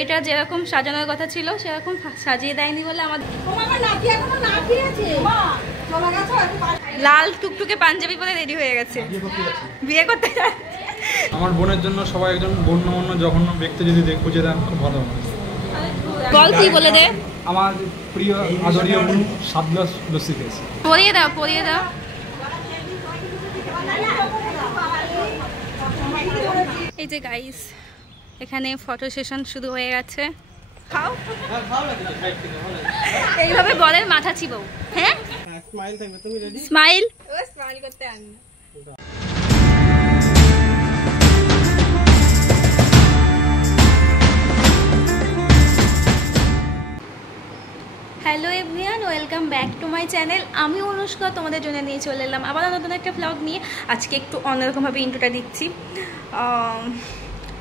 এটা যেরকম সাজানোর কথা ছিল সেরকম সাজিয়ে দেয়নি বলে আমাদের লাল টুকটুকে পাঞ্জাবি পরে রেডি হয়ে গেছে বিয়ে করতে। আমার বোনের জন্য সবাই একজন গণ্যমান্য জঘন্য ব্যক্তি যদি খুঁজে দেন খুব ভালো হবে। বল তুই বলে দে। আমার প্রিয় আদরীয় বোন 7 গ্লাস লস্যি খেয়েছে। পরিয়ে দাও পরিয়ে দাও। এই যে গাইস এখানে ফটো সেশন শুরু হয়ে গেছে। খাও এইভাবে বলের মাথা চিবাও। হ্যাঁ স্মাইল থাকবে। তুমি রেডি? স্মাইল ও স্মাইল করতে আনি। Hello everyone, welcome back to my channel. আমি অনুষ্কা তোমাদের জন্য নিয়ে চলে এলাম আবার নতুন একটা ব্লগ নিয়ে। আজকে একটু অন্যরকমভাবে ইন্ট্রোটা দিচ্ছি।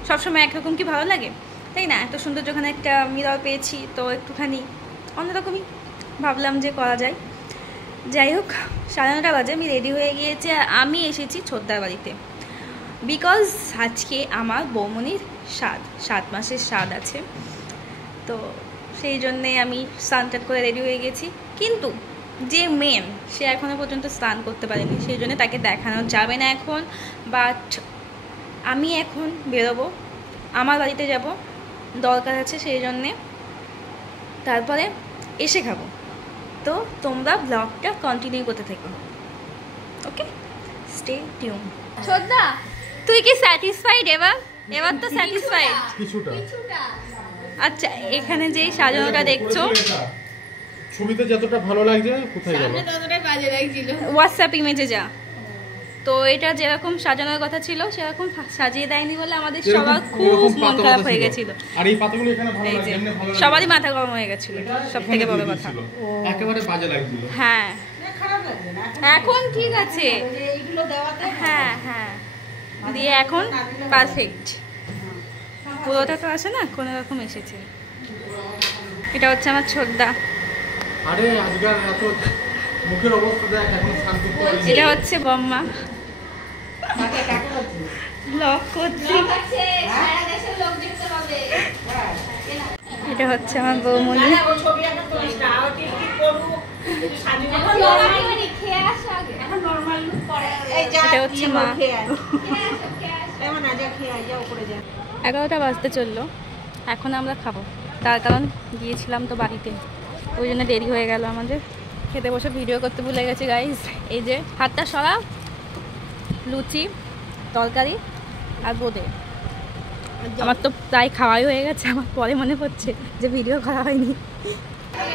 সবসময় একরকম কি ভালো লাগে, তাই না? এত সুন্দর যখন একটা মিরর পেয়েছি তো একটুখানি অন্যরকমই ভাবলাম যে করা যায়। যাই হোক, 9:30 বাজে, আমি রেডি হয়ে গিয়েছি আর আমি এসেছি ছোটদার বাড়িতে। বিকজ আজকে আমার বৌমনির 7 মাসের স্বাদ আছে, তো সেই জন্যে আমি স্নান করে রেডি হয়ে গেছি। কিন্তু যে মেন সে এখনও পর্যন্ত স্নান করতে পারেনি, সেই জন্য তাকে দেখানো যাবে না এখন। বাট আমি এখন বেরোবো, আমার বাড়িতে যাব, দরকার আছে সেই জন্যে, তারপরে এসে খাবো। তো তোমরা ব্লগটা কন্টিনিউ করতে থেকো, ওকে? Stay tune. ছোটদা তুই কি স্যাটিসফাইড? এবার তো স্যাটিসফাইড কিছুটা। আচ্ছা, এখানে যেই সাজানোটা দেখছো ছবিতে যতটা ভালো লাগছে কোথায় গেল ততটাই বাজে লাগছিল হোয়াটসঅ্যাপ ইমেজে যা। তো এটা যেরকম সাজানোর কথা ছিল সেরকম সাজিয়ে দেয়নি বলে আমাদের সবার খুব মন খারাপ হয়ে গেছিল। আর এই পাতাগুলো এখানে ভালো লাগে, এমনি ভালো লাগে, সবারই মাথা গরম হয়ে গেছিল। সবথেকে বড় কথা একেবারে বাজে লাগছিল। হ্যাঁ এখন ঠিক আছে, এইগুলো দেওয়াতে হ্যাঁ হ্যাঁ দিয়ে এখন পারফেক্ট পুরোটা তো আসে না, কোনো রকম এসেছে। এটা হচ্ছে আমার ছোটদা। আরে আজকাল এত মুখের অবস্থা দেখ, এখন শান্তি করে। এটা হচ্ছে বম্মা, ব্লগ করছি। এটা হচ্ছে আমার বৌমনি। এটা হচ্ছে মা। 11টা বাজতে চললো, এখন আমরা খাবো। তার কারণ গিয়েছিলাম তো বাড়িতে, ওই জন্য দেরি হয়ে গেল আমাদের। খেতে বসে ভিডিও করতে ভুলে গেছি গাইস। এই যে হাতটা সরা, লুচি তরকারি আর বোঁদে। আমার তো প্রায় খাওয়াই হয়ে গেছে, আমার পরে মনে পড়ছে যে ভিডিও করা হয়নি।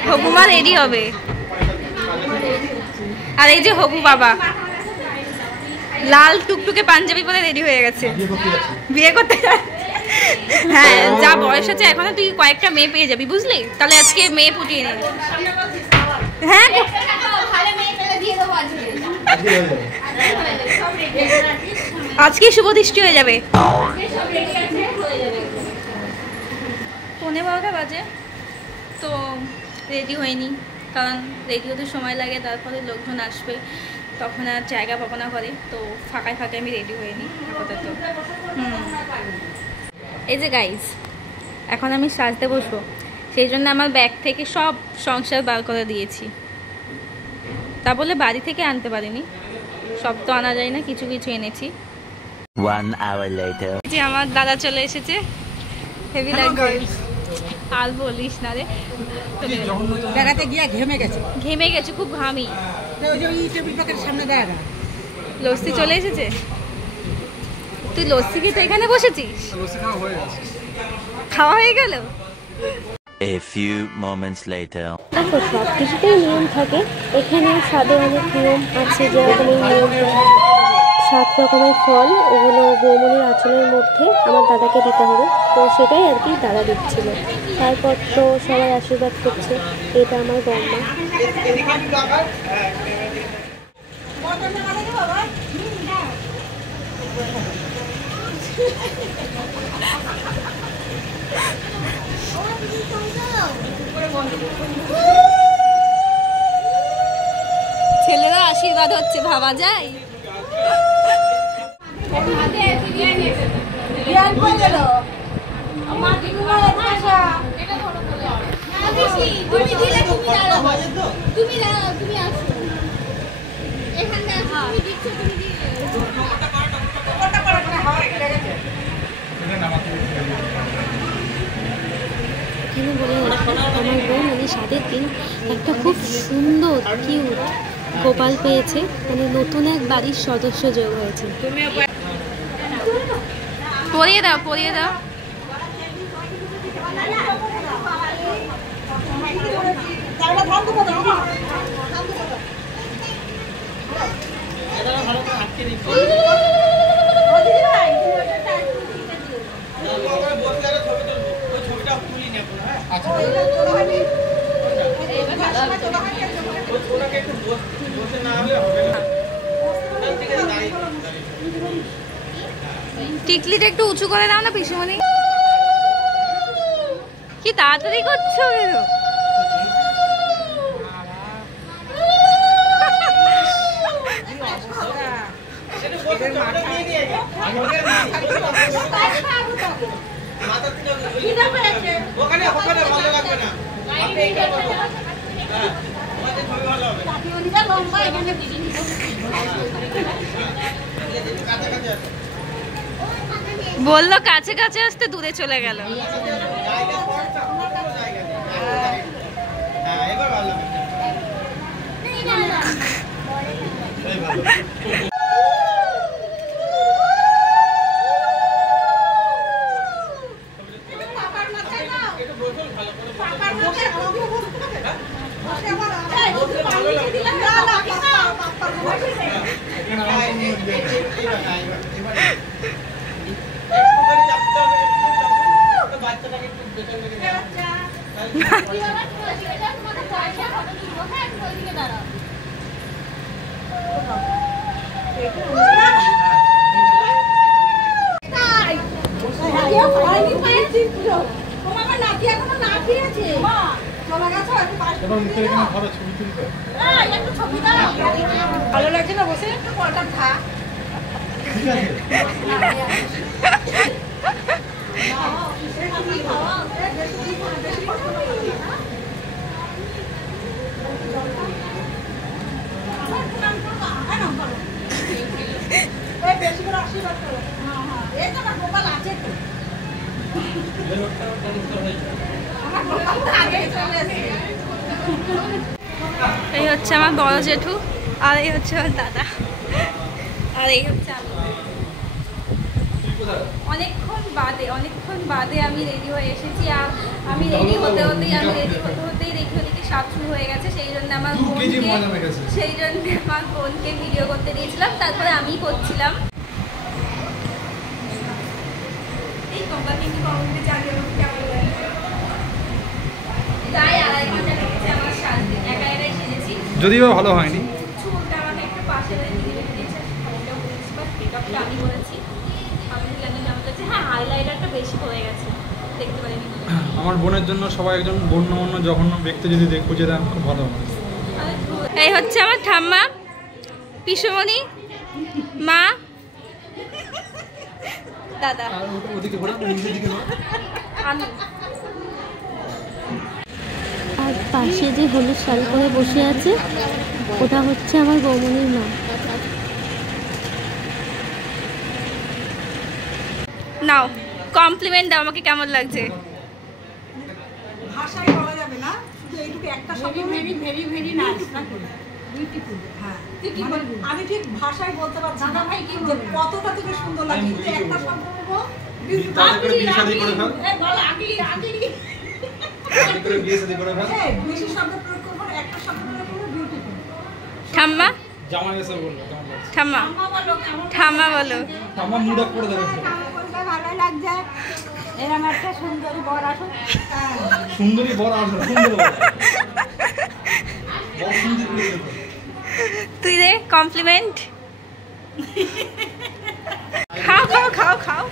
হবু মা রেডি হবে, আর এই যে হবু বাবা লাল টুকটুকে পাঞ্জাবি পরে রেডি হয়ে গেছে বিয়ে করতে। হ্যাঁ, যা বয়স আছে এখনো তুই কয়েকটা মেয়ে পেয়ে যাবি, বুঝলি? তাহলে আজকে মেয়ে ফুটিয়ে নিবি। হ্যাঁ আজকে শুভ দৃষ্টি হয়ে যাবে। 11:15 বাজে, তো রেডি হয়নি, কারণ রেডি হতে সময় লাগে, তারপরে লোকজন আসবে, তখন আর জায়গা পাবো না করে, তো ফাঁকায় ফাঁকায় আমি রেডি হইনি আপাতত। এই যে গাইস, এখন আমি সাজতে বসবো, সেই জন্য আমার ব্যাগ থেকে সব সংসার বার করে দিয়েছি। তা বলে বাড়ি থেকে আনতে পারিনি, সব তো আনা যায় না, কিছু কিছু এনেছি। 1 hour later যে আমার দাদা চলে এসেছে, হেভি লাগছে। আর বলিস না রে, বেড়াতে গিয়ে ঘেমে গেছে, খুব ঘামি। সামনে দেখা লস্যি চলে এসেছে। তুই লস্যি খেতে এখানে বসেছিস? খাওয়া হয়ে গেল। a few moments later দেখো, সব কিছুতেই নিয়ম থাকে, এখানে স্বাদে অনেক নিয়ম আছে। যেরকম এই নিয়মটা 7 রকমের ফল, ওগুলো বৌমনির আঁচলের মধ্যে আমার দাদাকে দিতে হবে, তো সেটাই আর কি দাদা দিচ্ছিল। তারপর তো সবাই আশীর্বাদ করছে। এটা আমার বম্মা। ছেলেরা আশীর্বাদ হচ্ছে, ভাবা যায়? তুমি দিলে তুমি দাঁড়াও, তুমি দাঁড়াও, তুমি আসো এখানে আসো, তুমি দিচ্ছ, তুমি দিলে এখানে বলে আমার বউ মানে স্বাদের দিন একটা খুব সুন্দর কিউট গোপাল পেয়েছে, মানে নতুন এক বাড়ির সদস্য যোগ হয়েছে। পরিয়ে দাও, পরিয়ে দাও। টিকলিটা একটু উঁচু করে দাও না পিসিমণি। কি তাড়াতাড়ি করছো কিন্তু। বললো কাছে কাছে আসতে, দূরে চলে গেল। ভালো লাগছে না বসে কটা খা ঠিক আছে বেশি করে আশীর্বাদ করো। এই তো আমার গোপাল আছে তো, আমার গোপাল তো আগেই চলে এসেছে। এই হচ্ছে আমার বড় জেঠু, আর এই হচ্ছে আমার দাদা, আর এই হচ্ছে আমি। অনেকক্ষণ বাদে আমি রেডি হয়ে এসেছি। আর আমি রেডি হতে হতেই দেখি ওদিকে সাত শুরু হয়ে গেছে। সেই জন্য আমার বোনকে ভিডিও করতে দিয়েছিলাম, তারপরে আমি করছিলাম। এই তোমরা কিন্তু কমেন্টে জানিও কেমন লাগছে। প্রায় 2.5 ঘন্টা লেগেছে আমার সাজতে, একা একাই সেজেছি। যদিও ভালো হয়নি। চুলটা আমাকে একটু পাশে ধরে দিদি দিয়েছে, ফোনটা বলেছি, বাট মেকআপটা আমি করেছি। আমি জানি কেমন লাগছে। হ্যাঁ, হাইলাইটারটা বেশি পড়ে গেছে, দেখতে পারিনি। আমার বোনের জন্য সবাই একজন বন্য জঘন্য ব্যক্তি যদি খুঁজে দেন খুব ভালো হবে। এই হচ্ছে আমার ঠাম্মা, পিসুমণি, মা, দাদা, আমি। আর পাশে যে হলুদ শাড়ি পরে বসে আছে ওটা হচ্ছে আমার বৌমনির মা। নাও কমপ্লিমেন্ট দাও, আমাকে কেমন লাগছে? ভাষায় বলা যাবে না, শুধু এইটুকু একটা শব্দ, very very very nice, beautiful. হ্যাঁ, আমি ঠিক ভাষায় বলতে পারছি না ভাই কি যে কতটা থেকে সুন্দর লাগে, কিন্তু একটা শব্দ বলবো বিউটিফুল। বেশি শব্দ প্রয়োগ করবো না, একটা শব্দ প্রয়োগ করবো, বিউটিফুল। ঠাম্মা, জামাই এসে বললো কেমন লাগছে? ঠাম্মা বলো। ঠাম্মা মুড অফ করে দেবে। ভালো লাগছে, এরকম একটা সুন্দরী বর আসুন। সুন্দরী বর আসুন, সুন্দর বর। তুই রে কমপ্লিমেন্ট। খাও।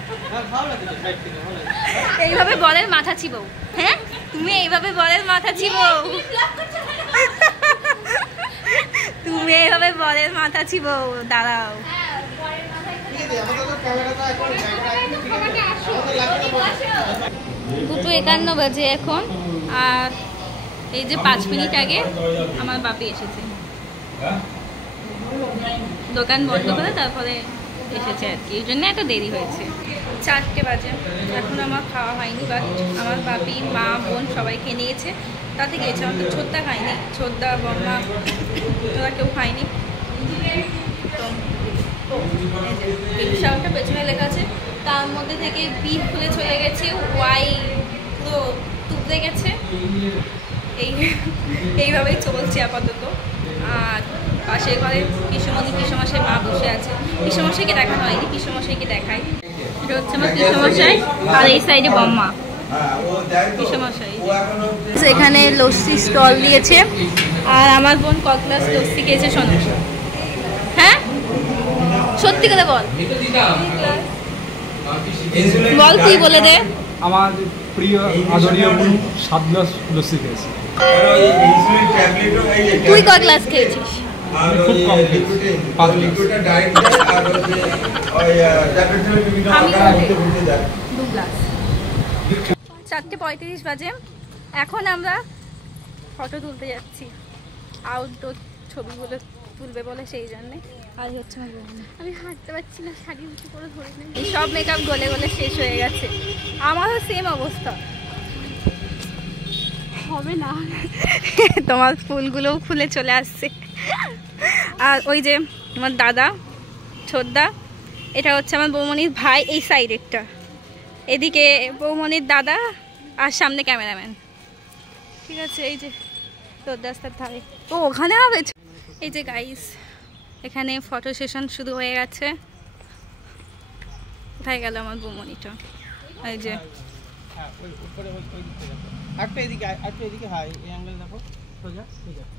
এইভাবে বলের মাথা চিবাও। হ্যাঁ, তুমি এইভাবে বলের মাথা চিবাও। তুমি এইভাবে বলের মাথা চিবাও। দাঁড়াও, 2:51 বাজে এখন। আর এই যে 5 মিনিট আগে আমার বাপি এসেছে, দোকান বন্ধ করে তারপরে এসেছে আর কি, এই জন্য এত দেরি হয়েছে। 4টে বাজে, এখন আমার খাওয়া হয়নি, বাট আমার বাপি, মা, বোন সবাই খেয়ে নিয়েছে, তাতে গিয়েছে। আমার তো ছোটদা খায়নি, ছোটদা, বম্মা ওরা কেউ খায়নি। তো বিশালটা পেছনে লেখা আছে, তার মধ্যে থেকে বি খুলে চলে গেছে, ওয়াই পুরো তুবড়ে গেছে। এইভাবেই চলছে আপাতত। আর পাশের ঘরে পিসমণি, পিসমশাই, মা বসে আছে। পিসমশাইকে দেখানো হয়নি, পিসমশাইকে দেখাই। এটা হচ্ছে আমার পিসমশাই, আর এই সাইডে বম্মা পিসমশাই। এখানে লস্যি স্টল দিয়েছে, আর আমার বোন ক ক্লাস লস্যি খেয়েছে শোনো। হ্যাঁ সত্যি করে বল, বল তুই বলে দে। আমার প্রিয় আদরীয় বোন 7 গ্লাস লস্যি খেয়েছে। তুই ক ক্লাস খেয়েছিস? খুব কম খেয়েছি, 5 গ্লাস। 4:35 বাজে, এখন আমরা ফটো তুলতে যাচ্ছি, আউটডোর ছবিগুলো তুলবে বলে, সেই জন্যে। আর হচ্ছে আমি হাঁটতে পারছি না, শাড়ি উঁচু করে ধরে নেই। এই সব মেকআপ গলে গলে শেষ হয়ে গেছে, আমারও সেম অবস্থা। হবে না, তোমার ফুলগুলোও খুলে চলে আসছে। আর ওই যে আমার দাদা, ছোটদা, এটা হচ্ছে আমার বৌমনির ভাই, এই সাইডেরটা। এদিকে বৌমনির দাদা, আর সামনে ক্যামেরাম্যান। ঠিক আছে, এই যে তোর রাস্তার ধারে, ও ওখানে হবে। এই যে গাইস, এখানে ফটো সেশন শুরু হয়ে গেছে। কোথায় গেল আমার বৌমনিটা? এই যে একটা এদিকে হাই, এই অ্যাঙ্গেল দেখো সোজা, ঠিক আছে।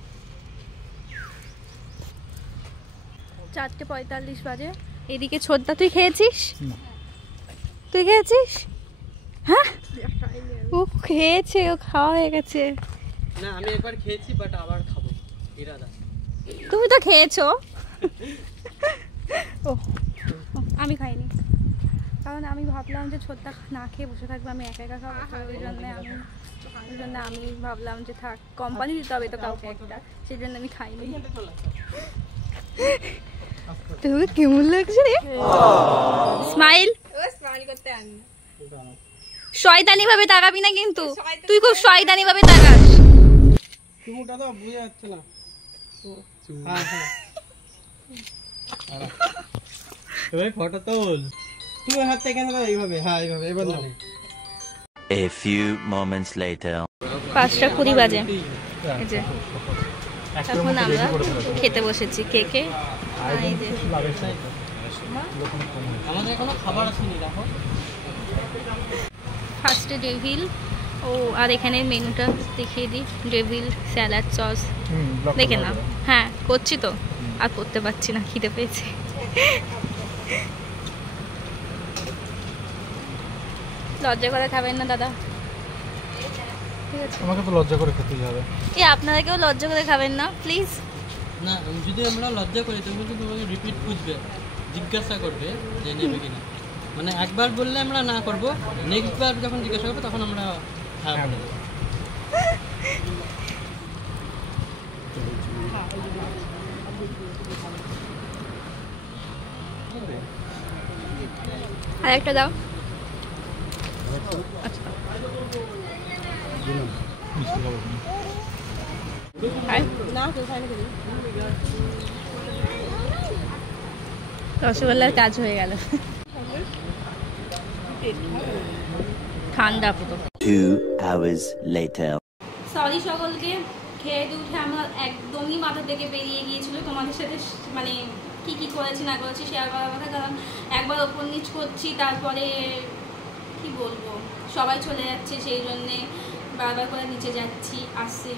4:45 বাজে, এদিকে ছোটদা, তুই খেয়েছিস? তুই খেয়েছিস? হ্যাঁ ও খেয়েছে, ও খাওয়া হয়ে গেছে। না আমি একবার খেয়েছি, বাট আবার খাবো ইরাদা। তুমি তো খেয়েছো। ও আমি খাইনি, কারণ আমি ভাবলাম যে ছোটদা না খেয়ে বসে থাকবে, আমি একা একা খাবো, ওই জন্য আমি ভাবলাম যে থাক, কোম্পানি দিতে হবে তো কাউকে একটা, সেই জন্য আমি খাইনি। তোকে কেমন লাগছে রে? স্মাইল শয়তানি ভাবে তাকাবি না কিন্তু, তুই খুব শয়তানি ভাবে তাকাস। চুমুটা তো বুঝে যাচ্ছে না। হ্যাঁ হ্যাঁ, এবারে ফটো তোল, তুমি হাতটা এখানে দাও, এইভাবে, হ্যাঁ এইভাবে, এবার নাও। A few moments later. 5:20 বাজে, এই যে এখন আমরা খেতে বসেছি। কেকে আমাদের কোনো খাবার আসেনি, দেখো। ফার্স্টে ডেভিল, ও আর এখানে মেনুটা দেখিয়ে দিই। ডেভিল, স্যালাড, সস, দেখে না। হ্যাঁ করছি তো, আর করতে পারছি না, খিদে পেয়েছে। লজ্জা করে খাবেন না দাদা? ঠিক আছে, আমাকে তো লজ্জা করে খেতেই হবে। আপনারা কেউ লজ্জা করে খাবেন না প্লিজ। না যদি আমরা লজ্জা করি, তুমি কিন্তু তোমাকে রিপিট খুঁজবে, জিজ্ঞাসা করবে যে নেবে কিনা। মানে একবার বললে আমরা না করবো, নেক্সট বার যখন জিজ্ঞাসা করবো তখন আমরা হ্যাঁ বলবো। আর একটা দাও। আচ্ছা রসগোল্লার কাজ হয়ে গেল, ঠান্ডা পুরো। 2 hours later. সরি সকলকে, খেয়ে দিয়ে উঠে আমার একদমই মাথা থেকে বেরিয়ে গিয়েছিল তোমাদের সাথে মানে কি কি করেছি না করেছি শেয়ার করার কথা, কারণ একবার ওপর নিচ করছি, তারপরে কি বলবো, সবাই চলে যাচ্ছে, সেই জন্যে বারবার করে নিচে যাচ্ছি আসছি।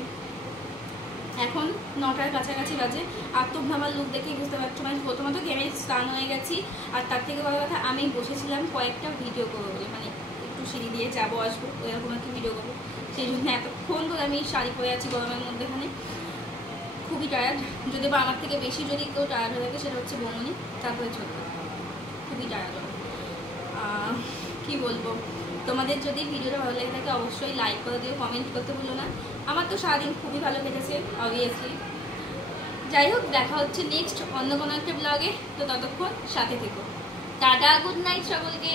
এখন 9টার কাছাকাছি বাজে, আর তো আমার লুক দেখেই বুঝতে পারছো, মানে প্রথমত গেমে স্টান হয়ে গেছি, আর তার থেকে বড় কথা আমি বসেছিলাম কয়েকটা ভিডিও করবো বলে, মানে একটু সিঁড়ি দিয়ে যাবো আসবো এরকম একটা ভিডিও করবো, সেই জন্য এতক্ষণ ধরে আমি শাড়ি পরে আছি গরমের মধ্যেখানে, খুবই টায়ার্ড। যদি বা আমার থেকে বেশি যদি কেউ টায়ার্ড হয়ে থাকে সেটা হচ্ছে বৌমনি, তারপরে ছোট, খুবই টায়ার্ড। কী বলবো, তোমাদের যদি ভিডিওটা ভালো লেগে থাকে অবশ্যই লাইক করে দিও, কমেন্ট করতে ভুলো না। আমার তো সারাদিন খুবই ভালো কেটেছে অবভিয়াসলি। যাই হোক, দেখা হচ্ছে নেক্সট অন্য কোনো একটা ব্লগে। তো ততক্ষণ সাথে থেকো। টাটা, গুড নাইট সকলকে।